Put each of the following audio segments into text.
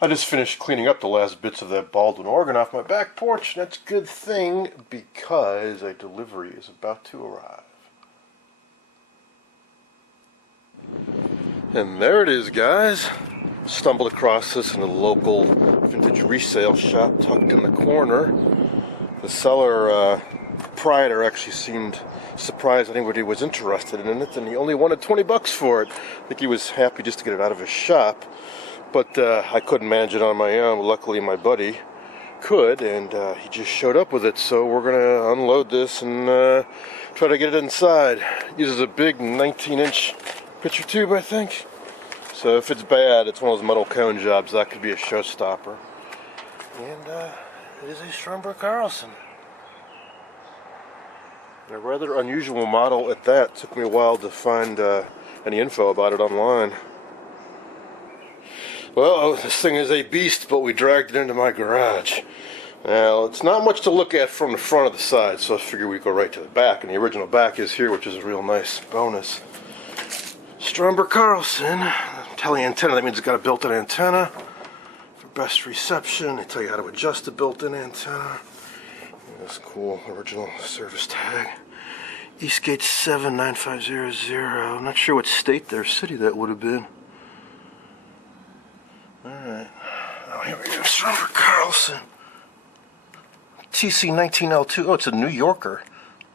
I just finished cleaning up the last bits of that Baldwin organ off my back porch, and that's a good thing because a delivery is about to arrive. And there it is, guys. Stumbled across this in a local vintage resale shop tucked in the corner. The seller proprietor actually seemed surprised anybody was interested in it, and he only wanted 20 bucks for it. I think he was happy just to get it out of his shop, but I couldn't manage it on my own. Luckily my buddy could, and he just showed up with it, so we're gonna unload this and try to get it inside. It uses a big 19-inch picture tube, I think, so if it's bad, it's one of those metal cone jobs. That could be a showstopper. And it is a Stromberg Carlson. A rather unusual model at that. Took me a while to find any info about it online. Well, this thing is a beast, but we dragged it into my garage. Now, it's not much to look at from the front of the side, so I figured we'd go right to the back. And the original back is here, which is a real nice bonus. Stromberg Carlson. Tele-antenna, that means it's got a built-in antenna. For best reception, they tell you how to adjust the built-in antenna. That's cool, original service tag. Eastgate 79500. I'm not sure what state or city that would have been. Alright. Oh, here we go. Stromberg Carlson TC-19 L2. Oh, it's a New Yorker.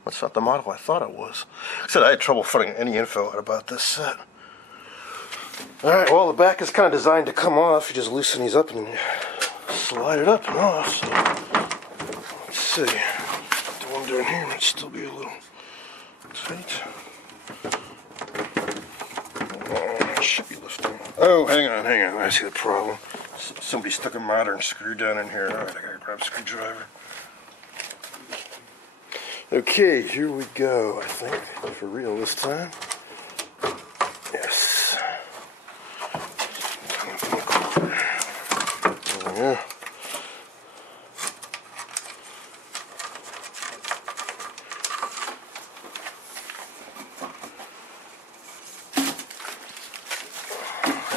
That's not the model I thought it was. I said I had trouble finding any info out about this set. Alright, well, the back is kind of designed to come off. You just loosen these up and slide it up and off. So, let's see. The one down here might still be a little tight. Oh, it should be lifting. Oh, hang on. I see the problem. Somebody stuck a modern screw down in here. Alright, I gotta grab a screwdriver. Okay, here we go, I think, for real this time. Yes. There we go.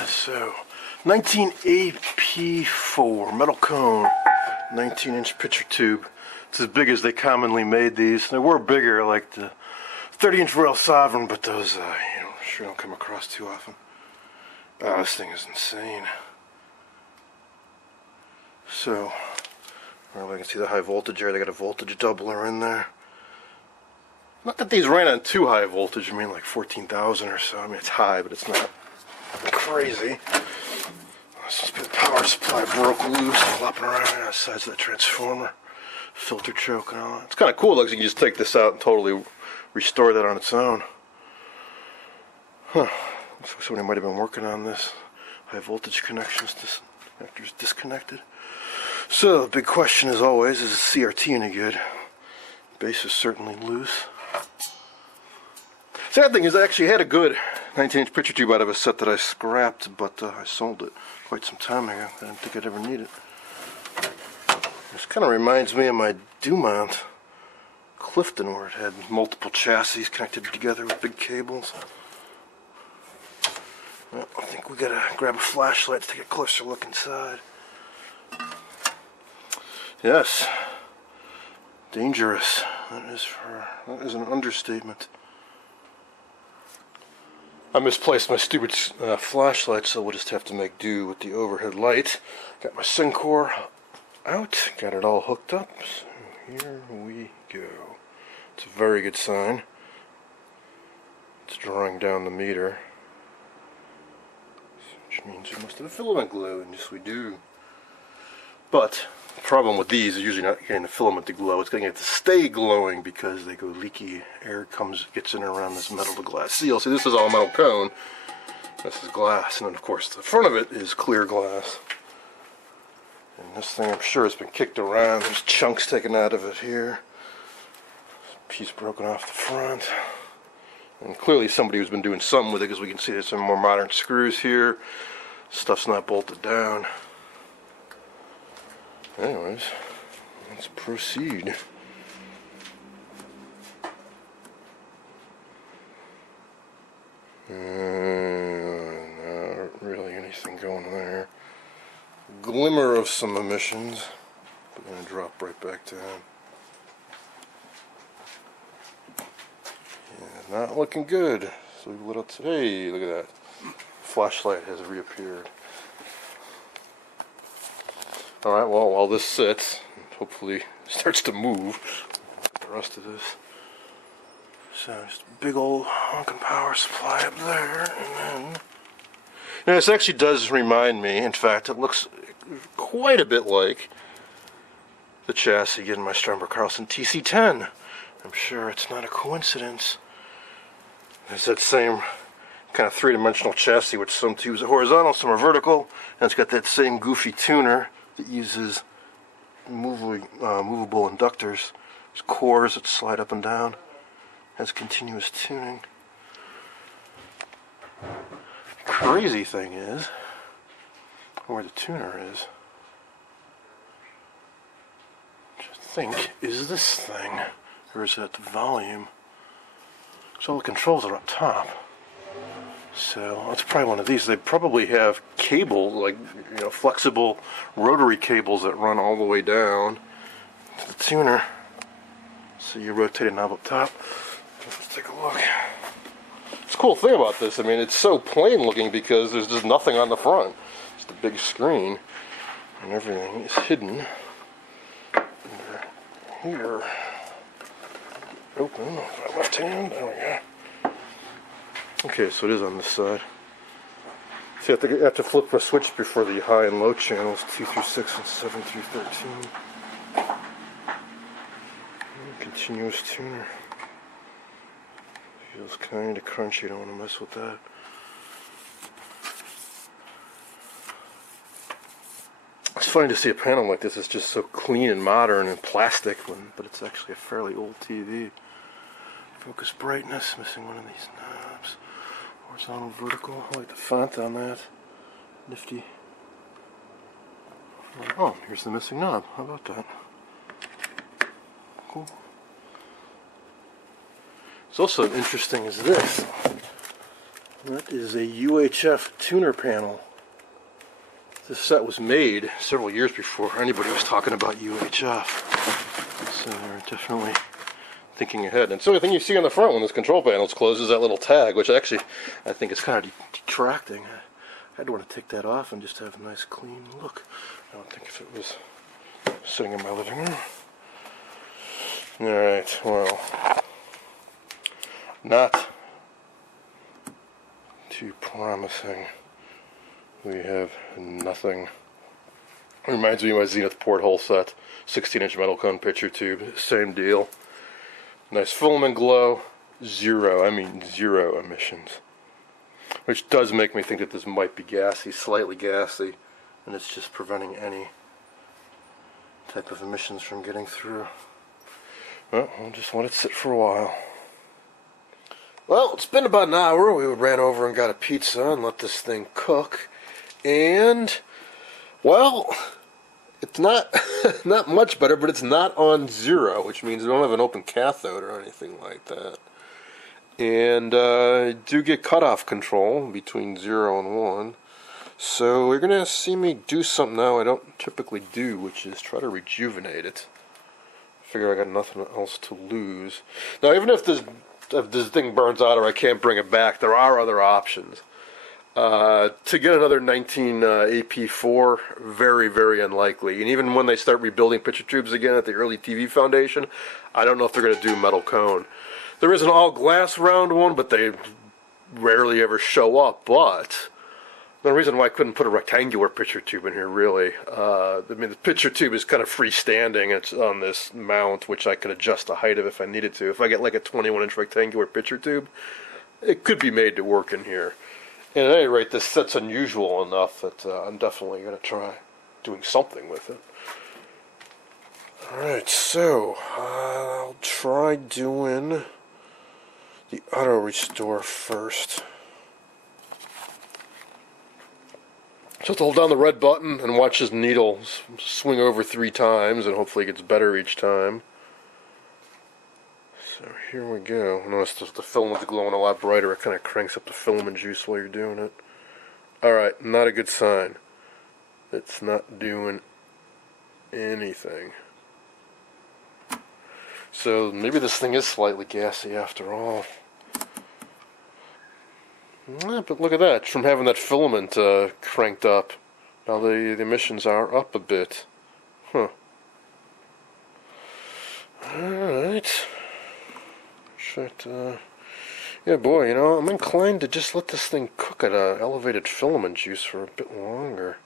So, 19 AP4 metal cone, 19-inch picture tube. It's as big as they commonly made these. They were bigger, like the 30-inch Royal Sovereign, but those, sure don't come across too often. Oh, this thing is insane. So, well, I can see the high voltage there. They got a voltage doubler in there. Not that these ran on too high voltage. I mean, like 14,000 or so. I mean, it's high, but it's not crazy. This must be the power supply broke loose, flopping around on the sides of the transformer. Filter choke and all that. It's kind of cool, because you can just take this out and totally restore that on its own. Huh. Looks like somebody might have been working on this. High voltage connections, connectors disconnected. So, the big question as always, is CRT any good? Base is certainly loose. Sad thing is I actually had a good 19-inch picture tube out of a set that I scrapped, but I sold it quite some time ago. I didn't think I'd ever need it. This kind of reminds me of my Dumont Clifton, where it had multiple chassis connected together with big cables. Well, I think we gotta grab a flashlight to take a closer look inside. Yes, dangerous. That is an understatement. I misplaced my stupid flashlight, so we'll just have to make do with the overhead light. Got my Syncor out, got it all hooked up, so here we go. It's a very good sign. It's drawing down the meter, which means we must have a filament glow, and yes we do. But the problem with these is usually not getting the filament to glow, it's getting it to stay glowing because they go leaky. Air gets in around this metal to glass seal. See, this is all metal cone, this is glass, and then of course the front of it is clear glass. And this thing, I'm sure, has been kicked around. There's chunks taken out of it here. Piece broken off the front. And clearly somebody who's been doing something with it, because we can see there's some more modern screws here. Stuff's not bolted down. Anyways, let's proceed. Not really anything going there. glimmer of some emissions. We're going to drop right back down. Yeah, not looking good. So we lit up. Hey, look at that. Flashlight has reappeared. Alright, well, while this sits, hopefully starts to move, the rest of this. So just a big old honking power supply up there, and then... Now this actually does remind me, in fact, it looks quite a bit like the chassis in my Stromberg Carlson TC-19. I'm sure it's not a coincidence. It's that same kind of three-dimensional chassis, which some tubes are horizontal, some are vertical, and it's got that same goofy tuner that uses movable inductors. There's cores that slide up and down. Has continuous tuning. Crazy thing is, where the tuner is, which I think is this thing, or is that the volume? So all the controls are up top. So it's probably one of these. They probably have cable, like, you know, flexible rotary cables that run all the way down to the tuner. So you rotate a knob up top. Let's take a look. It's a cool thing about this. I mean, it's so plain looking because there's just nothing on the front. It's the big screen, and everything is hidden under here. Open with my left hand. There we go. Okay, so it is on this side. So you have to flip a switch before the high and low channels, 2 through 6 and 7 through 13. Continuous tuner. Feels kind of crunchy, don't want to mess with that. It's funny to see a panel like this. It's just so clean and modern and plastic, but it's actually a fairly old TV. Focus brightness, missing one of these knobs. Horizontal, vertical. I like the font on that. Nifty. Oh, here's the missing knob. How about that? Cool. What's also interesting is this. That is a UHF tuner panel. This set was made several years before anybody was talking about UHF. So they're definitely thinking ahead. And so the thing you see on the front when this control panel is closed is that little tag, which actually I think is kind of detracting. I'd want to take that off and just have a nice clean look. I don't think if it was sitting in my living room. Alright, well, not too promising. We have nothing. Reminds me of my Zenith porthole set. 16-inch metal cone picture tube. Same deal. Nice filament glow. Zero emissions. Which does make me think that this might be gassy, slightly gassy. And it's just preventing any type of emissions from getting through. Well, I'll just let it sit for a while. Well, it's been about an hour. We ran over and got a pizza and let this thing cook. And, well, it's not not much better, but it's not on zero, which means we don't have an open cathode or anything like that. And I do get cutoff control between 0 and 1. So you're going to see me do something now I don't typically do, which is try to rejuvenate it. Figure I got nothing else to lose. Now, even if this thing burns out or I can't bring it back, there are other options. To get another 19 AP4, very, very unlikely. And even when they start rebuilding picture tubes again at the early TV Foundation, I don't know if they're going to do metal cone. There is an all-glass round one, but they rarely ever show up. But the reason why I couldn't put a rectangular picture tube in here, really, I mean, the picture tube is kind of freestanding. It's on this mount, which I could adjust the height of if I needed to. If I get like a 21-inch rectangular picture tube, it could be made to work in here. And at any rate, this set's unusual enough that I'm definitely going to try doing something with it. Alright, so I'll try doing the auto restore first. Just hold down the red button and watch this needle swing over 3 times, and hopefully it gets better each time. So here we go. Notice the filament's glowing a lot brighter. It kind of cranks up the filament juice while you're doing it. Alright, not a good sign. It's not doing anything. So maybe this thing is slightly gassy after all. But look at that, from having that filament cranked up. Now the emissions are up a bit. Huh. Alright. Yeah, boy, you know, I'm inclined to just let this thing cook at elevated filament juice for a bit longer.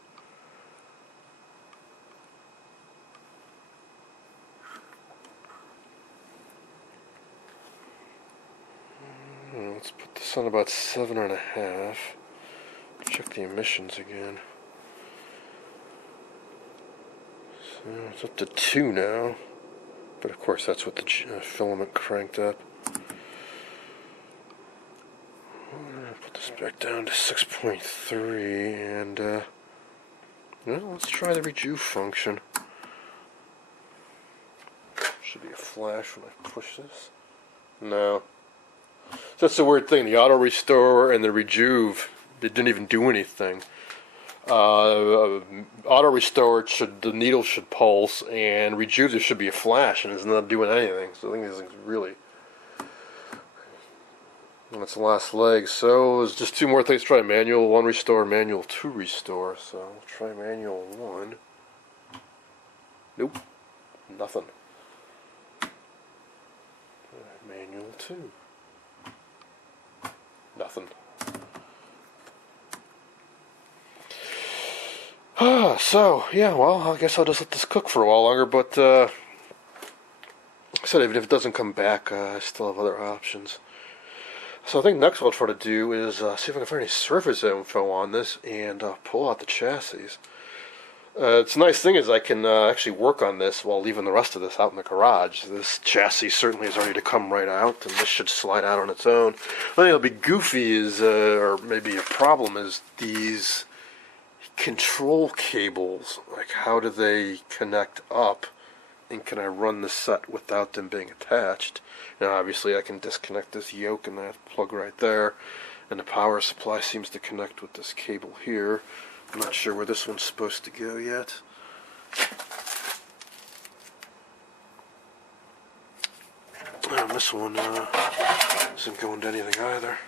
Let's put this on about 7.5. Check the emissions again. So it's up to 2 now. But of course that's what the filament cranked up. Put this back down to 6.3 and well, let's try the rejuve function. Should be a flash when I push this. No. That's the weird thing. The auto restore and the rejuve, they didn't even do anything. Auto restore the needle should pulse, and rejuve there should be a flash, and it's not doing anything. So I think this thing's really on its last leg. So there's just 2 more things. Try manual 1 restore, manual 2 restore. So we'll try manual 1. Nope, nothing. Manual 2. Nothing. So, yeah, well, I guess I'll just let this cook for a while longer, but, like I said, even if it doesn't come back, I still have other options. So I think next what I'll try to do is see if I can find any surface info on this and pull out the chassis. It's a nice thing is I can actually work on this while leaving the rest of this out in the garage. This chassis certainly is ready to come right out, and this should slide out on its own. One thing that'll be goofy is, or maybe a problem, is these control cables. Like, how do they connect up, and can I run the set without them being attached? Now, obviously, I can disconnect this yoke and that plug right there, and the power supply seems to connect with this cable here. I'm not sure where this one's supposed to go yet. And this one isn't going to anything either.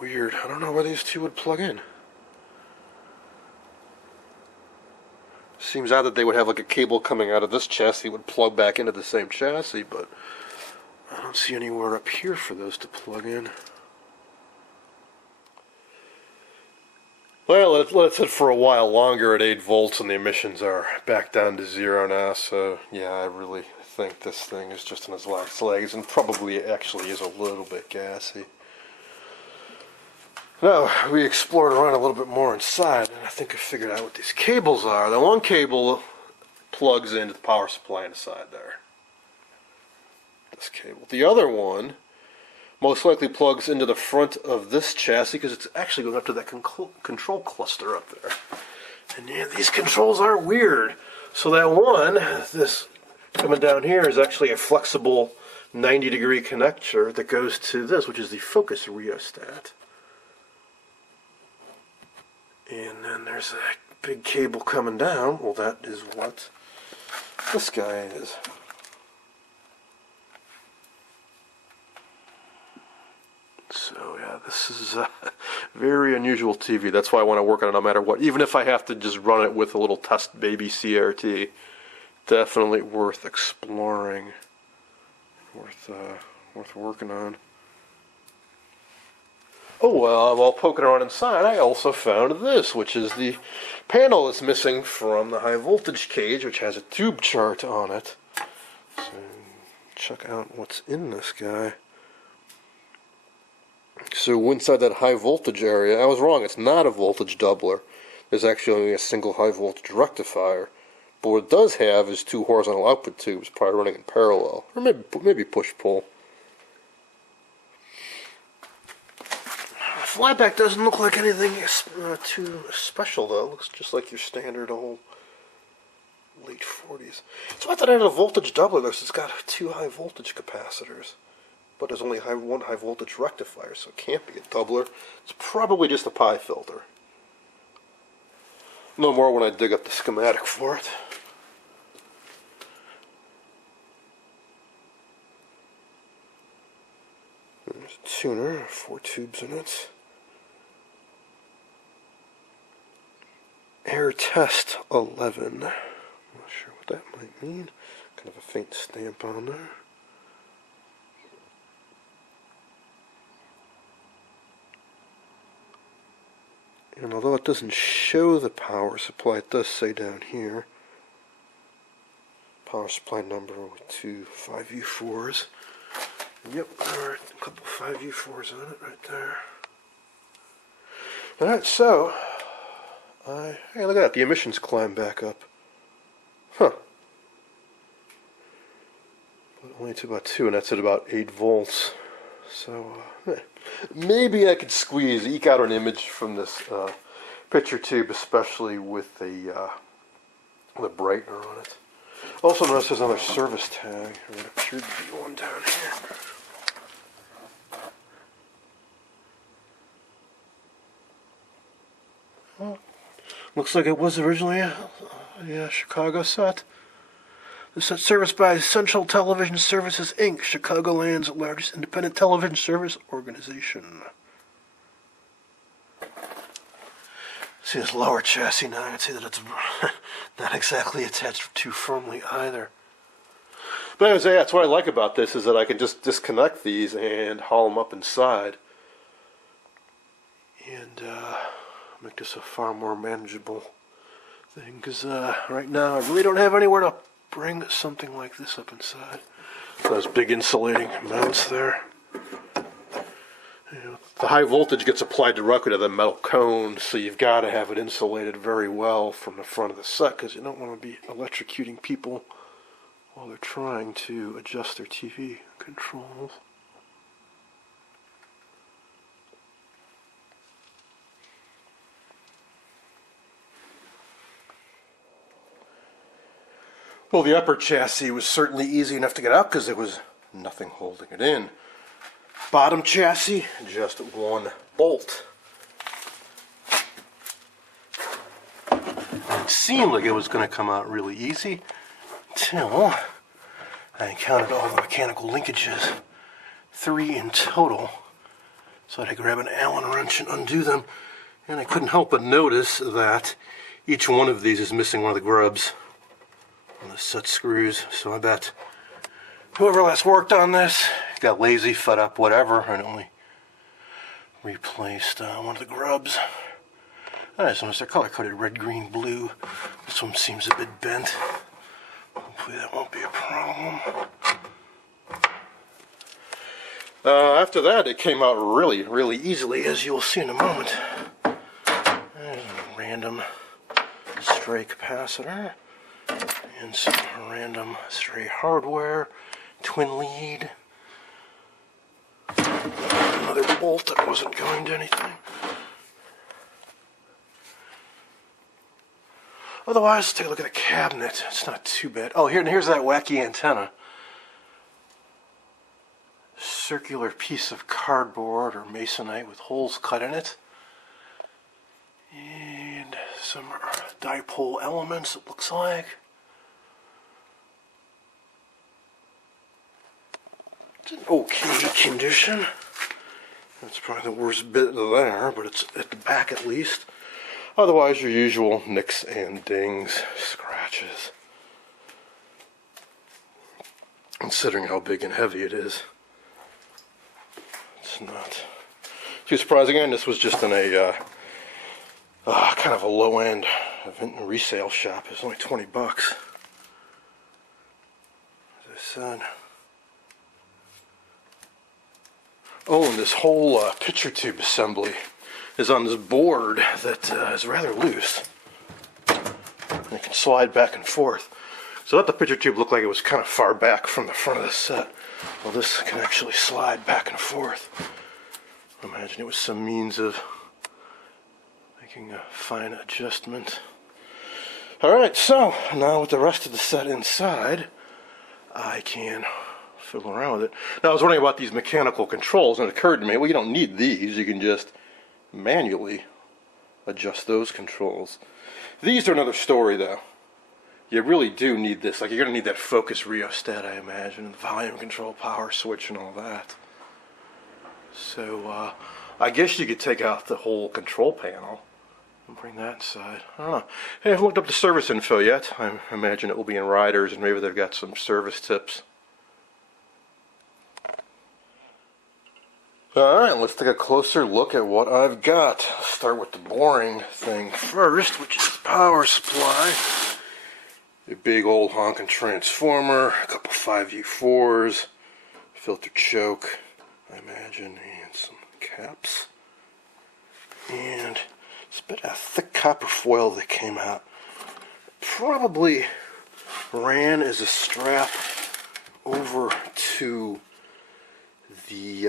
Weird. I don't know where these 2 would plug in. Seems odd that they would have like a cable coming out of this chassis would plug back into the same chassis, but I don't see anywhere up here for those to plug in. Well, let it sit for a while longer at 8 volts and the emissions are back down to 0 now, so yeah, I really think this thing is just on its last legs and probably actually is a little bit gassy. Now, we explored around a little bit more inside, and I think I figured out what these cables are. The one cable plugs into the power supply inside there. This cable. The other one most likely plugs into the front of this chassis because it's actually going up to that control cluster up there. And yeah, these controls are weird. So that one, this coming down here, is actually a flexible 90-degree connector that goes to this, which is the focus rheostat. And then there's a big cable coming down. Well, that is what this guy is. So yeah, this is a very unusual TV. That's why I want to work on it no matter what. Even if I have to just run it with a little test baby CRT. Definitely worth exploring. Worth working on. Oh, while poking around inside, I also found this, which is the panel that's missing from the high voltage cage, which has a tube chart on it. So, check out what's in this guy. So inside that high voltage area, I was wrong, it's not a voltage doubler. There's actually only a single high voltage rectifier. But what it does have is 2 horizontal output tubes, probably running in parallel. Or maybe push-pull. Flyback doesn't look like anything too special, though. It looks just like your standard old late 40s. So I thought it had a voltage doubler, though, so it's got 2 high voltage capacitors. but there's only one high voltage rectifier, so it can't be a doubler. It's probably just a pi filter. No more when I dig up the schematic for it. There's a tuner, 4 tubes in it. Air test 11. I'm not sure what that might mean. Kind of a faint stamp on there. And although it doesn't show the power supply, it does say down here, power supply number with 2 5U4s. Yep, alright, a couple 5U4s on it right there. Alright, so, hey, look at that, the emissions climb back up. Huh. But only to about 2, and that's at about 8 volts. So, maybe I could eke out an image from this picture tube, especially with the brightener on it. Also notice there's another service tag. There appeared to be one down here. Well, looks like it was originally a Chicago set. The set serviced by Central Television Services, Inc., Chicagoland's largest independent television service organization. See this lower chassis now, I can see that it's not exactly attached too firmly either. But anyways, yeah, that's what I like about this, is that I can just disconnect these and haul them up inside. And make this a far more manageable thing, because right now I really don't have anywhere to bring something like this up inside. Those big insulating mounts there. You know, the high voltage gets applied directly to the metal cone, so you've got to have it insulated very well from the front of the set, because you don't want to be electrocuting people while they're trying to adjust their TV controls. Well, the upper chassis was certainly easy enough to get out because there was nothing holding it in. Bottom chassis, just one bolt. It seemed like it was going to come out really easy until I encountered all the mechanical linkages. 3 in total. So I had to grab an Allen wrench and undo them. And I couldn't help but notice that each one of these is missing one of the grubs on the set screws. So I bet whoever last worked on this got lazy, fed up, whatever, and only replaced one of the grubs. Alright, so they're color coded red, green, blue. This one seems a bit bent. Hopefully that won't be a problem. After that, it came out really, really easily, as you'll see in a moment. There's a random stray capacitor. And some random stray hardware, twin lead, another bolt that wasn't going to anything. Otherwise, take a look at the cabinet. It's not too bad. Oh, here's that wacky antenna. Circular piece of cardboard or masonite with holes cut in it. And some dipole elements, it looks like. It's in okay condition. That's probably the worst bit there, but it's at the back at least. Otherwise, your usual nicks and dings, scratches. Considering how big and heavy it is, it's not too surprising. And this was just in a kind of a low-end resale shop. It was only $20. As I said. Oh, and this whole picture tube assembly is on this board that is rather loose. And it can slide back and forth. So let the picture tube look like it was kind of far back from the front of the set. Well, this can actually slide back and forth. I imagine it was some means of making a fine adjustment. Alright, so now with the rest of the set inside, I can fiddle around with it. Now I was wondering about these mechanical controls, and it occurred to me, well, you don't need these. You can just manually adjust those controls. These are another story, though. You really do need this. Like, you're going to need that focus rheostat, I imagine, the volume control, power switch, and all that. So, I guess you could take out the whole control panel and bring that inside. I don't know. Hey, I haven't looked up the service info yet. I imagine it will be in riders, and maybe they've got some service tips. Alright, let's take a closer look at what I've got. Let's start with the boring thing first, which is the power supply. A big old honking transformer, a couple 5U4s, filter choke, I imagine, and some caps. And it's a bit of thick copper foil that came out. Probably ran as a strap over to the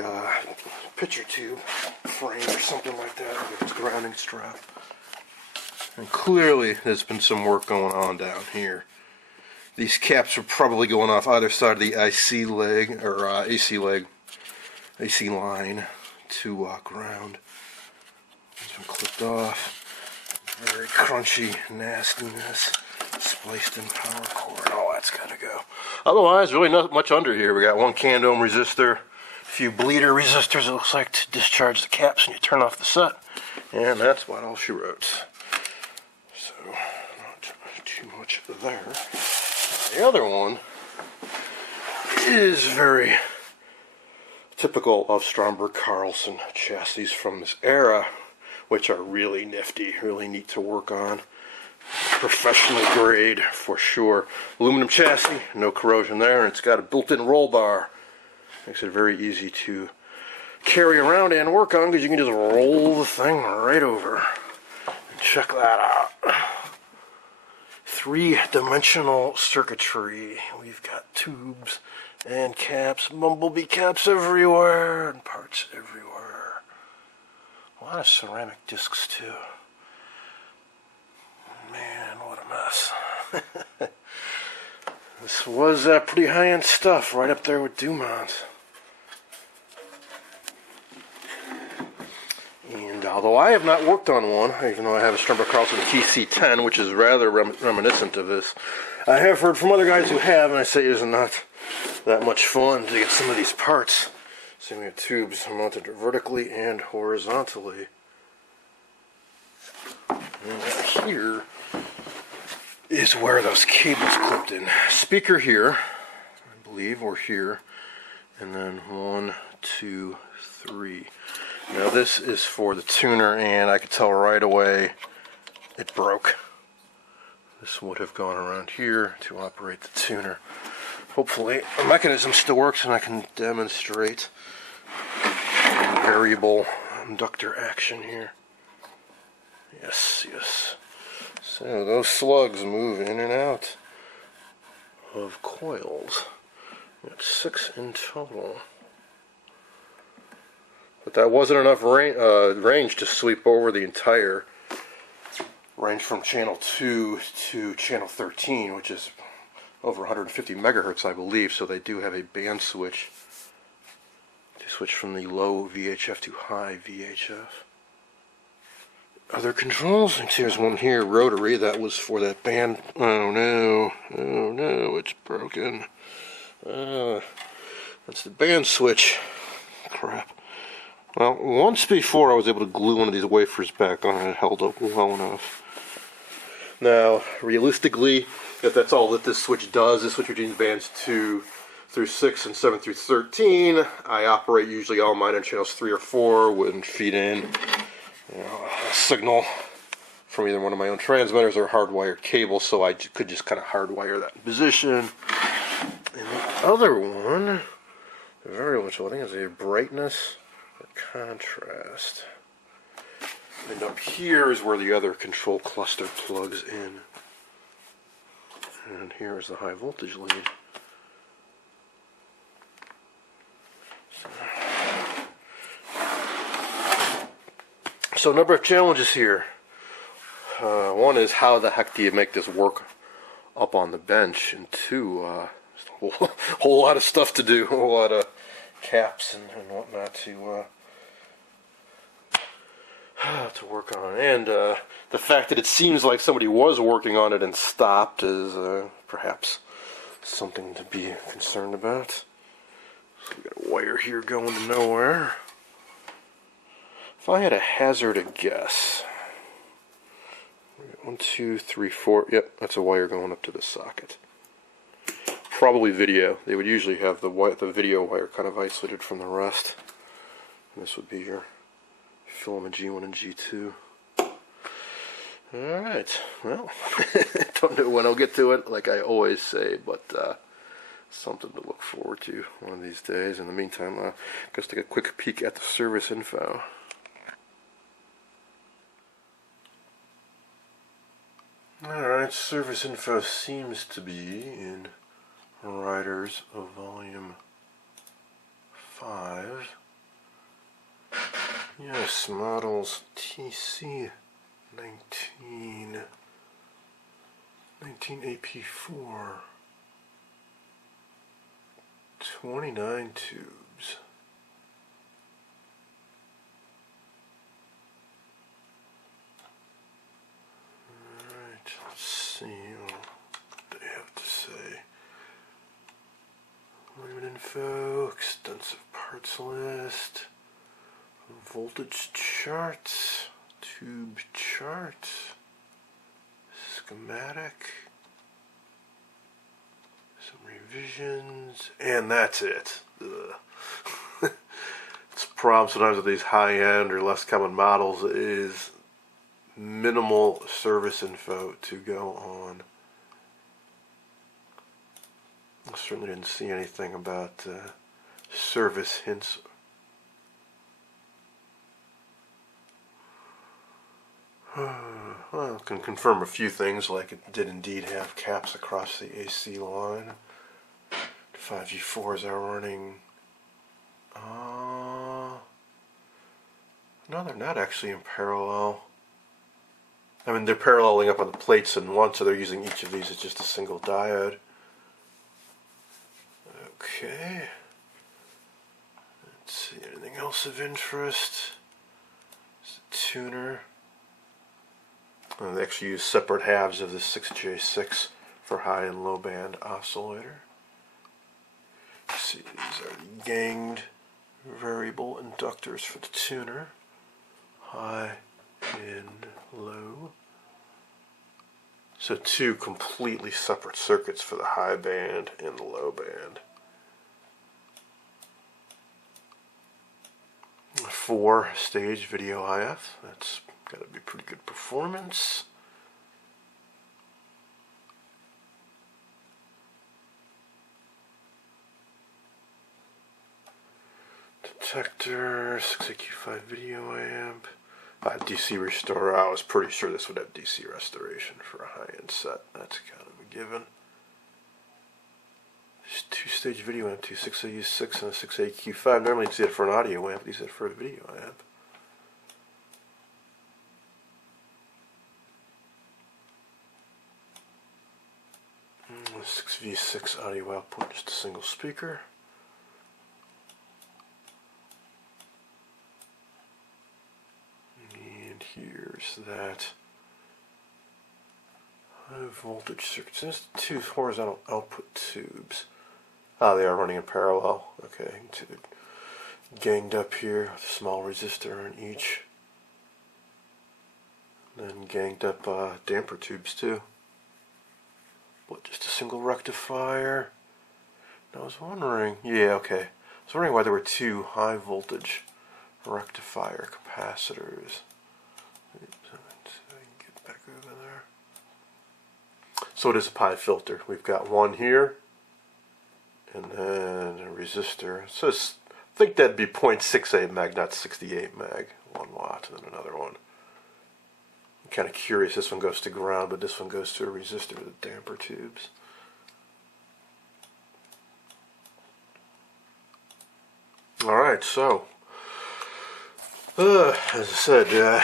picture tube frame or something like that, or its grounding strap. And clearly there's been some work going on down here. These caps are probably going off either side of the IC leg, or AC leg, AC line to ground. It's been clipped off. Very crunchy nastiness. Spliced in power cord. Oh, that's gotta go. Otherwise, really not much under here. We got one canned ohm resistor, a few bleeder resistors, it looks like, to discharge the caps when you turn off the set. And that's about all she wrote. So, not too much there. The other one is very typical of Stromberg Carlson chassis from this era, which are really nifty, really neat to work on. Professional grade for sure. Aluminum chassis, no corrosion there, and it's got a built-in roll bar. Makes it very easy to carry around and work on, because you can just roll the thing right over. And check that out. Three-dimensional circuitry. We've got tubes and caps, bumblebee caps everywhere, and parts everywhere. A lot of ceramic discs too. Man, what a mess. This was pretty high-end stuff, right up there with Dumont's. And although I have not worked on one, even though I have a Stromberg Carlson TC-19, which is rather reminiscent of this, I have heard from other guys who have, and I say it is not that much fun to get some of these parts. So we have tubes mounted vertically and horizontally. And here is where those cables clipped in. Speaker here, I believe, or here, and then 1, 2, 3. Now this is for the tuner, and I could tell right away it broke. This would have gone around here to operate the tuner. Hopefully the mechanism still works and I can demonstrate variable inductor action here. Yes, yes. So those slugs move in and out of coils. Got 6 in total. But that wasn't enough range to sweep over the entire range from channel 2 to channel 13, which is over 150 megahertz, I believe. So they do have a band switch to switch from the low VHF to high VHF. Other controls, and there's one here, rotary, that was for that band. Oh no, it's broken. That's the band switch. Crap. Well, once before I was able to glue one of these wafers back on and it held up well enough. Now, realistically, if that's all that this switch does, this switch between bands 2 through 6 and 7 through 13, I operate usually all mine on channels 3 or 4, wouldn't feed in a signal from either one of my own transmitters or hardwired cable, so I could just kind of hardwire that in position. And the other one, very much, I think, is a brightness or contrast. And up here is where the other control cluster plugs in. And here is the high voltage lead. So a number of challenges here. One is, how the heck do you make this work up on the bench? And two, Whole lot of stuff to do, a whole lot of caps and whatnot to work on. And the fact that it seems like somebody was working on it and stopped is perhaps something to be concerned about. So we got a wire here going to nowhere. If I had a hazard a guess, 1, 2, 3, 4. Yep, that's a wire going up to the socket. Probably video. They would usually have the video wire kind of isolated from the rest. And this would be your filament G1 and G2. Alright, well, don't know when I'll get to it, like I always say, but something to look forward to one of these days. In the meantime, just take a quick peek at the service info. Alright, service info seems to be in Riders of Volume 5. Yes, models TC-19, 19AP4, 29 tubes. Alright, let's see what they have to say. Limit info, extensive parts list, voltage charts, tube chart, schematic, some revisions, and that's it. It's a problem sometimes with these high-end or less common models is minimal service info to go on. I certainly didn't see anything about service hints. Well, I can confirm a few things, like it did indeed have caps across the AC line. 5G4s are running. No, they're not actually in parallel. I mean, they're paralleling up on the plates in one, so they're using each of these as just a single diode. Okay. Let's see, anything else of interest? It's a tuner. They actually use separate halves of the 6J6 for high and low band oscillator. See, these are the ganged variable inductors for the tuner. High and low. So two completely separate circuits for the high band and the low band. 4-stage video IF. That's got to be pretty good performance. Detector, 6AQ5 video amp. DC restore. I was pretty sure this would have DC restoration for a high-end set. That's kind of a given. There's 2-stage video amp, 2 6AU6 and a 6AQ5. Normally you'd see it for an audio amp, these are for a video amp. A 6V6 audio output, just a single speaker. And here's that high voltage circuit. There's 2 horizontal output tubes. Ah, they are running in parallel. Okay, you can see they're ganged up here with a small resistor in each. And then ganged up damper tubes too. What, just a single rectifier? I was wondering, yeah, okay. I was wondering why there were 2 high voltage rectifier capacitors. Get back over there. So it is a pi filter. We've got one here, and then a resistor. It says, I think that'd be 0.68 meg, not 68 meg. 1 watt, and then another one. I'm kind of curious, this one goes to ground, but this one goes to a resistor with damper tubes. Alright, so, as I said,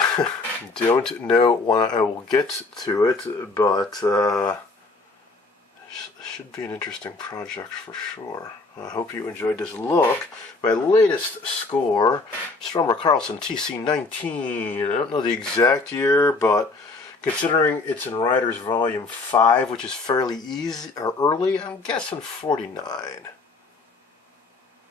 don't know when I will get to it, but Should be an interesting project for sure. I hope you enjoyed this look. My latest score, Stromberg Carlson TC-19. I don't know the exact year, but considering it's in Riders Volume 5, which is fairly easy or early, I'm guessing 49.